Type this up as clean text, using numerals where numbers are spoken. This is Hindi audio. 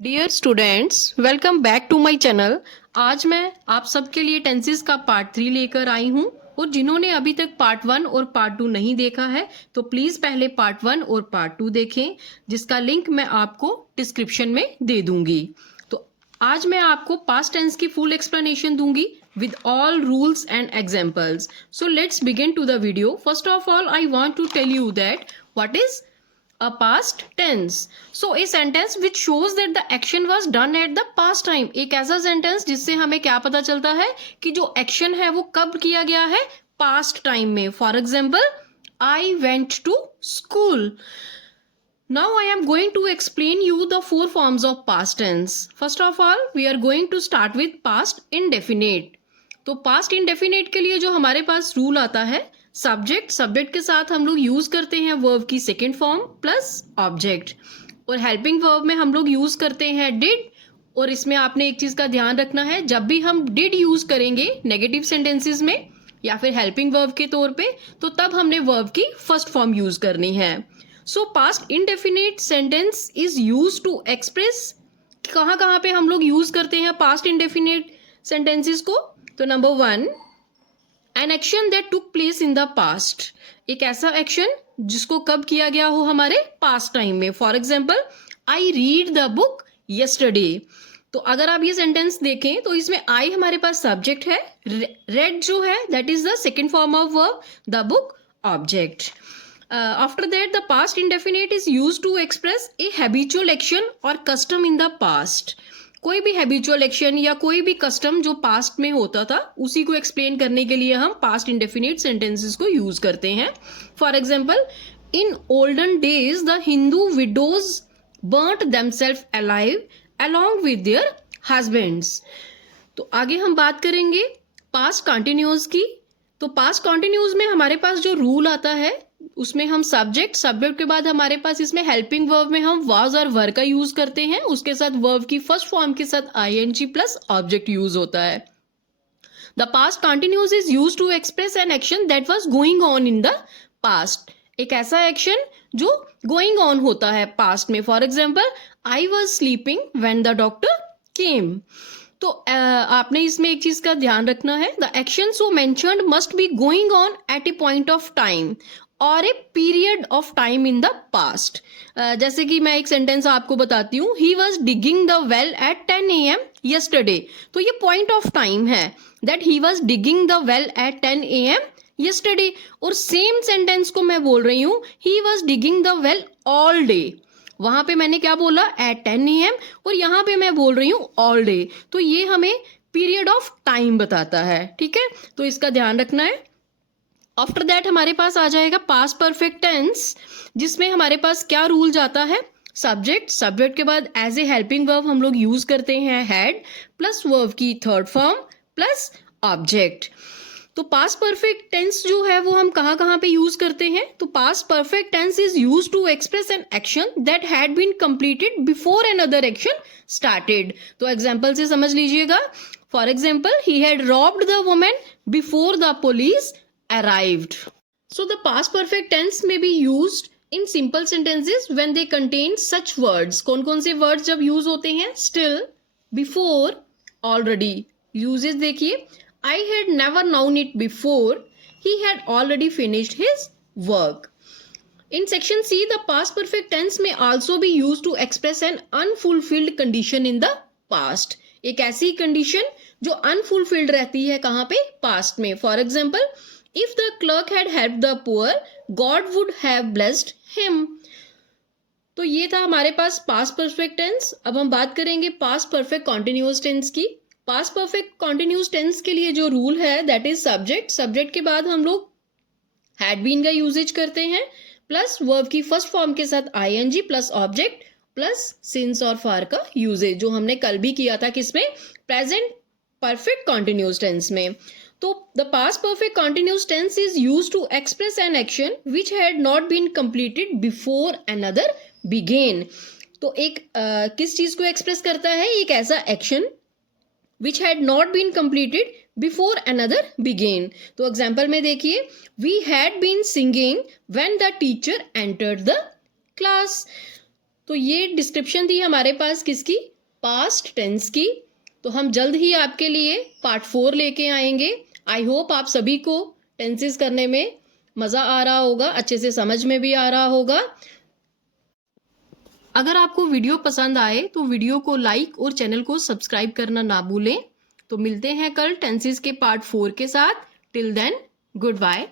Dear students, welcome back to my channel. आज मैं आप सबके लिए टेंसेस का पार्ट 3 लेकर आई हूँ और जिन्होंने अभी तक पार्ट 1 और पार्ट 2 नहीं देखा है तो प्लीज़ पहले पार्ट 1 और पार्ट 2 देखें, जिसका लिंक मैं आपको डिस्क्रिप्शन में दे दूंगी। तो आज मैं आपको पास्ट टेंस की फुल एक्सप्लेनेशन दूंगी with all rules and examples. So let's begin to the video. First of all, I want to tell you that what is a past tense. So a sentence which shows that the action was done at the past time. एक ऐसा सेंटेंस जिससे हमें क्या पता चलता है कि जो एक्शन है वो कब किया गया है, पास्ट टाइम में. For example, I went to school. Now I am going to explain you the 4 forms of past tense. First of all, we are going to start with past indefinite. तो पास्ट इंडेफिनेट के लिए जो हमारे पास रूल आता है, सब्जेक्ट के साथ हम लोग यूज करते हैं वर्ब की सेकेंड फॉर्म प्लस ऑब्जेक्ट, और हेल्पिंग वर्ब में हम लोग यूज करते हैं डिड. और इसमें आपने एक चीज का ध्यान रखना है, जब भी हम डिड यूज करेंगे नेगेटिव सेंटेंसेस में या फिर हेल्पिंग वर्ब के तौर पे, तो तब हमने वर्ब की फर्स्ट फॉर्म यूज करनी है. So past indefinite sentence is use to express. कहाँ पे हम लोग यूज करते हैं पास्ट इंडेफिनेट सेंटेंसेस को? तो number 1, N action that took place in the past. एक ऐसा एक्शन जिसको कब किया गया हो, हमारे पास्ट टाइम में. For example, I read the book yesterday. तो अगर आप ये सेंटेंस देखें तो इसमें आई हमारे पास सब्जेक्ट है, रेड जो है that is the second form of verb, the book object. After that, the past indefinite is used to express a habitual action or custom in the past. कोई भी हैबिचुअल एक्शन या कोई भी कस्टम जो पास्ट में होता था उसी को एक्सप्लेन करने के लिए हम पास्ट इंडेफिनिट सेंटेंसेस को यूज करते हैं. For example, in olden days the Hindu widows बर्nt themselves alive along with their husbands. तो आगे हम बात करेंगे पास्ट कॉन्टिन्यूअस की. तो पास्ट कॉन्टिन्यूअस में हमारे पास जो रूल आता है उसमें हम सब्जेक्ट के बाद हमारे पास इसमें हेल्पिंग वर्ब में हम वाज और वर का यूज करते हैं, उसके साथ वर्ब की फर्स्ट फॉर्म के साथ आईएनजी प्लस ऑब्जेक्ट यूज होता है. The past continuous is use to express an action that was going on in the past. एक ऐसा एक्शन जो गोइंग ऑन होता है पास्ट में. For example, I was sleeping when the doctor came. तो आपने इसमें एक चीज का ध्यान रखना है, the action so mentioned must be going on at a point of time और a period of time in the past. जैसे कि मैं एक सेंटेंस आपको बताती हूँ, he was digging the well at 10 AM yesterday. तो ये पॉइंट ऑफ टाइम है that he was digging the well at 10 AM yesterday. और सेम सेंटेंस को मैं बोल रही हूँ, he was digging the well all day. वहां पे मैंने क्या बोला, एट 10 AM, और यहाँ पे मैं बोल रही हूँ ऑल डे. तो ये हमें पीरियड ऑफ टाइम बताता है. ठीक है, तो इसका ध्यान रखना है. आफ्टर दैट हमारे पास आ जाएगा पास्ट परफेक्ट टेंस, जिसमें हमारे पास क्या रूल जाता है, सब्जेक्ट के बाद एज ए हेल्पिंग वर्ब हम लोग यूज करते हैं हैड प्लस वर्ब की थर्ड फॉर्म प्लस ऑब्जेक्ट. तो पास्ट परफेक्ट टेंस जो है वो हम कहाँ पे यूज करते हैं? तो past perfect tense is use to express an action that had been completed before another action started. तो एग्जाम्पल से समझ लीजिएगा. For example, he had robbed the women before the police arrived. So the past perfect tense may be used in simple sentences when they contain such words. कौन से words जब use होते हैं? Still, before, already. Uses देखिए, I had never known it before. He had already finished his work. In section C, the past perfect tense may also be used to express an unfulfilled condition in the past. एक ऐसी condition जो unfulfilled रहती है कहाँ पे? Past में. For example, if the clerk had helped the poor, God would have blessed him. तो ये था हमारे पास पास्ट परफेक्ट टेंस. अब हम बात करेंगे पास्ट परफेक्ट कॉन्टिन्यूअस टेंस की. पास्ट परफेक्ट कॉन्टिन्यूअस टेंस के लिए जो रूल है दैट इज सब्जेक्ट के बाद हम लोग हैड बीन का यूजेज करते हैं प्लस वर्ब की फर्स्ट फॉर्म के साथ ING plus object plus since और फार का यूजेज, जो हमने कल भी किया था किसमें? प्रेजेंट परफेक्ट कॉन्टिन्यूअस टेंस में. तो the past perfect continuous tense is used to express an action which had not been completed before another began. तो एक किस चीज को एक्सप्रेस करता है? एक ऐसा action which had not been completed before another began. तो एग्जाम्पल में देखिए, we had been singing when the teacher entered the class. तो ये डिस्क्रिप्शन थी हमारे पास किसकी, पास्ट टेंस की। तो हम जल्द ही आपके लिए पार्ट 4 लेके आएंगे। आई होप आप सभी को टेंसेस करने में मज़ा आ रहा होगा, अच्छे से समझ में भी आ रहा होगा। अगर आपको वीडियो पसंद आए तो वीडियो को लाइक और चैनल को सब्सक्राइब करना ना भूलें। तो मिलते हैं कल टेंसेस के पार्ट 4 के साथ। Till then, good bye.